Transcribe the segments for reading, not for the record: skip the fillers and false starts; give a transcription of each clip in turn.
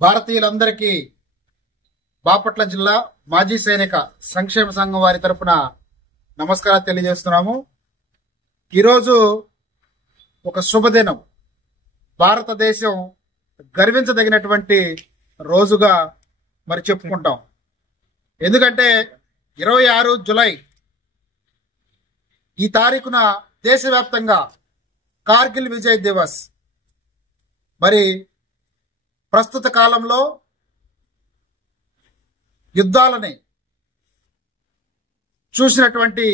భారతీయులందరికీ బాపట్ల జిల్లా మాజీ సైనిక సంక్షేమ సంఘం వారి తరపున నమస్కారాలు తెలియజేస్తున్నాము. ఈరోజు ఒక శుభదినం, భారతదేశం గర్వించదగినటువంటి రోజుగా మరి చెప్పుకుంటాం. ఎందుకంటే 26 జూలై ఈ తారీఖున దేశవ్యాప్తంగా కార్గిల్ విజయ్ దివస్. మరి ప్రస్తుత కాలంలో యుద్ధాలని చూసినటువంటి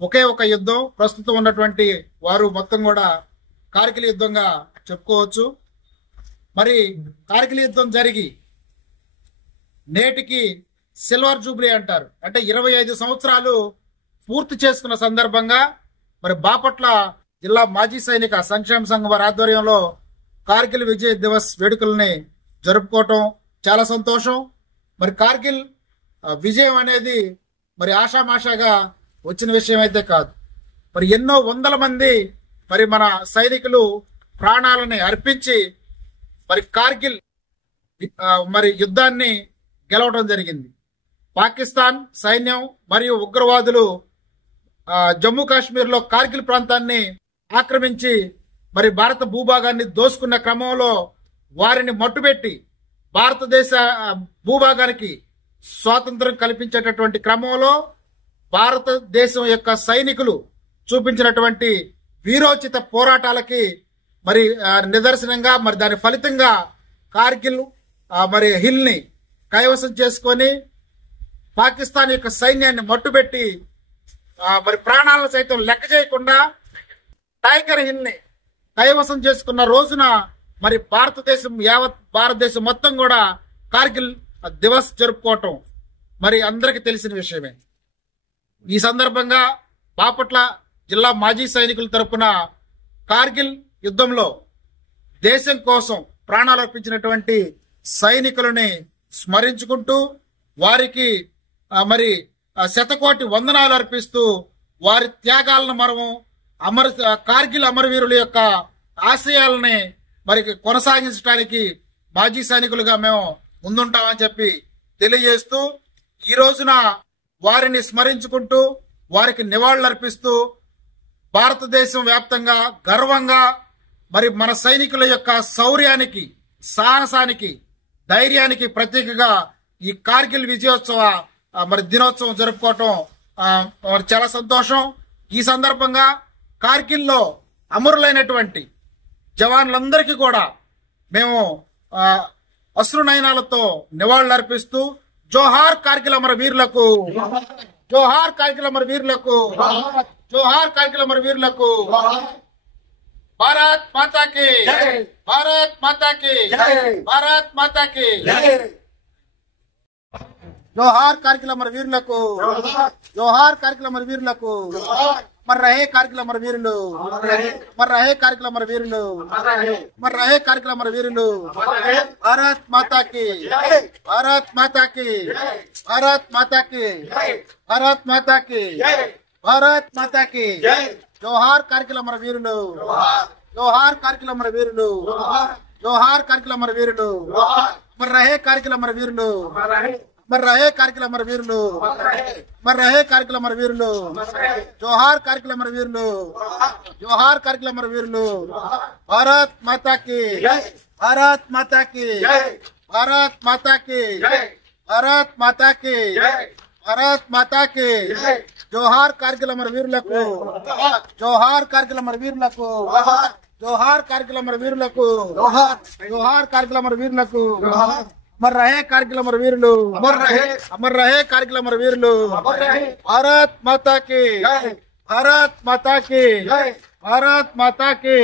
ఒకే ఒక యుద్ధం ప్రస్తుతం ఉన్నటువంటి వారు మొత్తం కూడా కార్గిల్ యుద్ధంగా చెప్పుకోవచ్చు. మరి కార్గిల్ యుద్ధం జరిగి నేటికి సిల్వర్ జూబ్లీ అంటారు, అంటే 25 సంవత్సరాలు పూర్తి చేసుకున్న సందర్భంగా మరి బాపట్ల జిల్లా మాజీ సైనిక సంక్షేమ సంఘం వారి ఆధ్వర్యంలో కార్గిల్ విజయ్ దివస్ వేడుకల్ని జరుపుకోవటం చాలా సంతోషం. మరి కార్గిల్ విజయం అనేది మరి ఆషామాషాగా వచ్చిన విషయం అయితే కాదు. మరి ఎన్నో వందల మంది మరి మన సైనికులు ప్రాణాలని అర్పించి మరి కార్గిల్ మరి యుద్ధాన్ని గెలవడం జరిగింది. పాకిస్తాన్ సైన్యం మరియు ఉగ్రవాదులు జమ్మూ కాశ్మీర్ లో కార్గిల్ ప్రాంతాన్ని ఆక్రమించి మరి భారత భూభాగాన్ని దోసుకున్న క్రమంలో వారిని మట్టుబెట్టి భారతదేశ భూభాగానికి స్వాతంత్రం కల్పించేటటువంటి క్రమంలో భారతదేశం యొక్క సైనికులు చూపించినటువంటి వీరోచిత పోరాటాలకి మరి నిదర్శనంగా మరి దాని ఫలితంగా కార్గిల్ మరి హిల్ ని కైవసం చేసుకొని పాకిస్తాన్ యొక్క సైన్యాన్ని మట్టుబెట్టి మరి ప్రాణాలను సైతం లెక్క చేయకుండా టైగర్ హిల్ ని కైవసం చేసుకున్న రోజున మరి యావత్ భారతదేశం మొత్తం కూడా కార్గిల్ దివస్ జరుపుకోవటం మరి అందరికి తెలిసిన విషయమే. ఈ సందర్భంగా బాపట్ల జిల్లా మాజీ సైనికుల తరపున కార్గిల్ యుద్ధంలో దేశం కోసం ప్రాణాలు అర్పించినటువంటి సైనికులని స్మరించుకుంటూ వారికి మరి శతకోటి వందనాలు అర్పిస్తూ వారి త్యాగాలను కార్గిల్ అమరవీరుల యొక్క ఆశయాలని మరి కొనసాగించడానికి మాజీ సైనికులుగా మేము ముందుంటామని చెప్పి తెలియజేస్తూ ఈ రోజున వారిని స్మరించుకుంటూ వారికి నివాళులర్పిస్తూ భారతదేశం వ్యాప్తంగా గర్వంగా మరి మన సైనికుల యొక్క శౌర్యానికి, సాహసానికి, ధైర్యానికి ప్రతీకగా ఈ కార్గిల్ విజయోత్సవ మరి దినోత్సవం జరుపుకోవటం మరి చాలా సంతోషం. ఈ సందర్భంగా కార్గిల్లో అమరులైనటువంటి జవాన్లందరికీ కూడా మేము అశ్రునయనాలతో నివాళులర్పిస్తూ జోహార్ కార్గిల్ అమర వీరులకు, జోహార్ కార్గిల్ అమర వీరులకు, జోహార్ కార్గిల్ అమర వీరులకు, భారత్ మాతాకి, భారత్ మాతాకి, భారత్ మాతాకి, జోహార్ కార్గిల్ అమర వీరులకు, జోహార్ కార్గిల్ అమర వీరులకు, మర్ రహే కార్గిల్ అమర వీరులు, మర్ రహే కార్గిల్ అమర వీరులు, మర్ రహే కార్గిల్ అమర వీరులు, భారత్ మాతాకి, భారత్ మాతాకి, భారత్ మాతాకి, భారత్ మాతాకి, భారత్ మాతాకి, జోహార్ కార్గిల్ అమర వీరులు, జోహార్ కార్గిల్ అమర వీరులు, జోహార్ కార్గిల్ అమర వీరులు, మర్ రహే కార్గిల్ అమర వీరులు, మర్ రహే కార్గిల్ అమర వీరులు, మర్ రహే కార్గిల్ అమర వీరులు, జోహార్ కార్గిల్ అమర వీరులు, జోహార్ కార్గిల్ అమర వీరులు, భారత్ మాతాకి, భారత్ మాతాకి, భారత్ మాతాకి, భారత్ మాతాకి, భారత్ మాతాకి, జోహార్ కార్గిల్ అమర వీరులకు, జోహార్ కార్గిల్ అమర వీరులకు, జోహార్ కార్గిల్ అమర వీరులకు, జోహార్ కార్గిల్ అమర వీరులకు, అమర్ రహే కార్గిల్ అమర వీరులు, అమర్ రహే కార్గిల్ అమర వీరులు, భారత్ మాతాకి, భారత్ మాతాకి, భారత్ మాతాకి,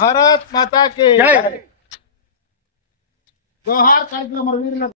భారత్ మాతాకి, జోహార్ కార్గిల్ అమర వీరులకు.